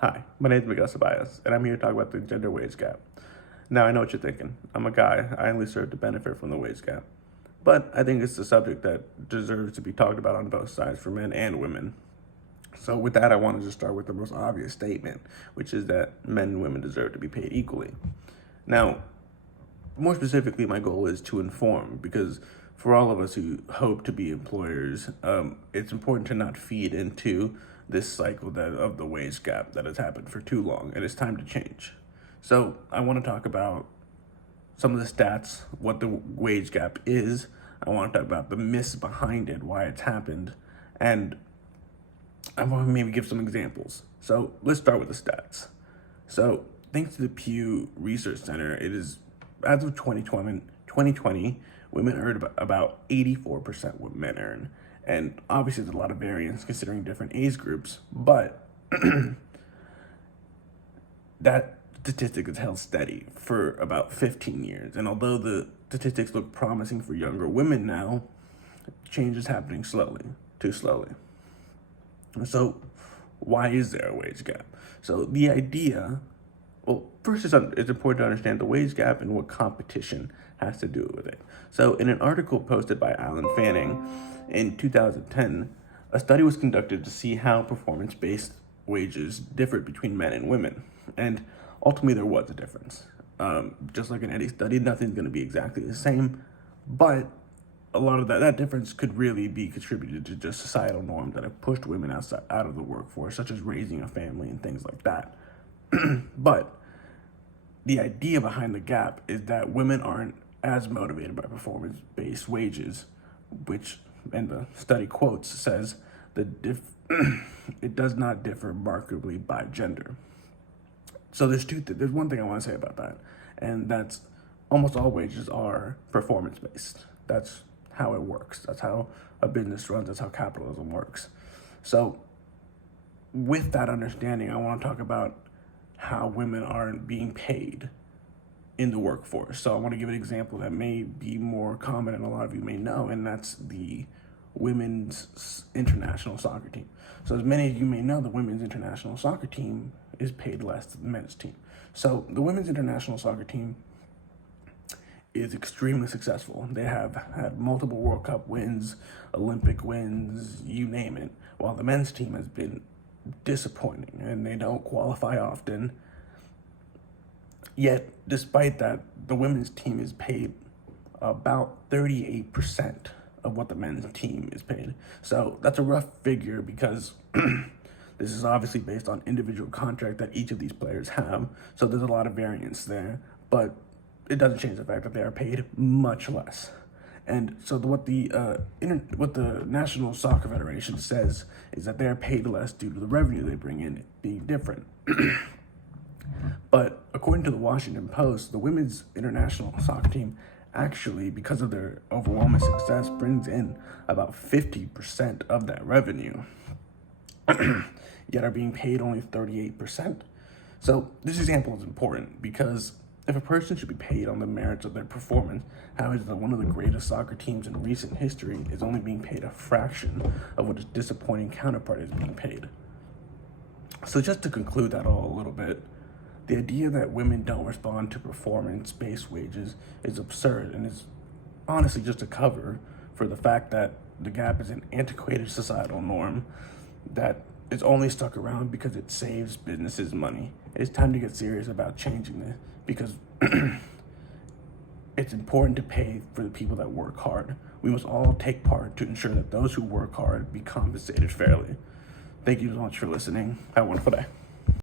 Hi, my name is Miguel Ceballos, and I'm here to talk about the gender wage gap. Now, I know what you're thinking. I'm a guy. I only serve to benefit from the wage gap. But I think it's a subject that deserves to be talked about on both sides for men and women. So with that, I want to just start with the most obvious statement, which is that men and women deserve to be paid equally. Now, more specifically, my goal is to inform, because for all of us who hope to be employers, it's important to not feed into this cycle of the wage gap that has happened for too long, and it's time to change. So I want to talk about some of the stats, what the wage gap is. I want to talk about the myths behind it, why it's happened, and I want to maybe give some examples. So let's start with the stats. So thanks to the Pew Research Center, it is, as of 2020, women earn about 84% what men earn. And obviously there's a lot of variance considering different age groups, but that statistic has held steady for about 15 years. And although the statistics look promising for younger women now, change is happening slowly, too slowly. So why is there a wage gap? So the idea, well, first it's important to understand the wage gap and what competition has to do with it. So in an article posted by Alan Fanning in 2010, a study was conducted to see how performance-based wages differed between men and women. And ultimately there was a difference. Just like in any study, nothing's gonna be exactly the same, but a lot of that difference could really be contributed to just societal norms that have pushed women out of the workforce, such as raising a family and things like that. But the idea behind the gap is that women aren't as motivated by performance-based wages, which, and the study quotes, says it does not differ markedly by gender. So there's one thing I want to say about that, and that's almost all wages are performance-based. That's how it works. That's how a business runs. That's how capitalism works. So with that understanding, I want to talk about how women aren't being paid in the workforce. So I want to give an example that may be more common and a lot of you may know, and that's the women's international soccer team. So as many of you may know, the women's international soccer team is paid less than the men's team. So the women's international soccer team is extremely successful. They have had multiple World Cup wins, Olympic wins, you name it, while the men's team has been disappointing and they don't qualify often. Yet, despite that, the women's team is paid about 38% of what the men's team is paid. So that's a rough figure because this is obviously based on individual contract that each of these players have. So there's a lot of variance there, but it doesn't change the fact that they are paid much less. And so what the National Soccer Federation says is that they're paid less due to the revenue they bring in being different. But according to the Washington Post, the women's international soccer team actually, because of their overwhelming success, brings in about 50% of that revenue, yet are being paid only 38%. So this example is important because if a person should be paid on the merits of their performance, how is it that one of the greatest soccer teams in recent history is only being paid a fraction of what its disappointing counterpart is being paid? So just to conclude that all a little bit, the idea that women don't respond to performance-based wages is absurd and is honestly just a cover for the fact that the gap is an antiquated societal norm that is only stuck around because it saves businesses money. It's time to get serious about changing this because it's important to pay for the people that work hard. We must all take part to ensure that those who work hard be compensated fairly. Thank you so much for listening. Have a wonderful day.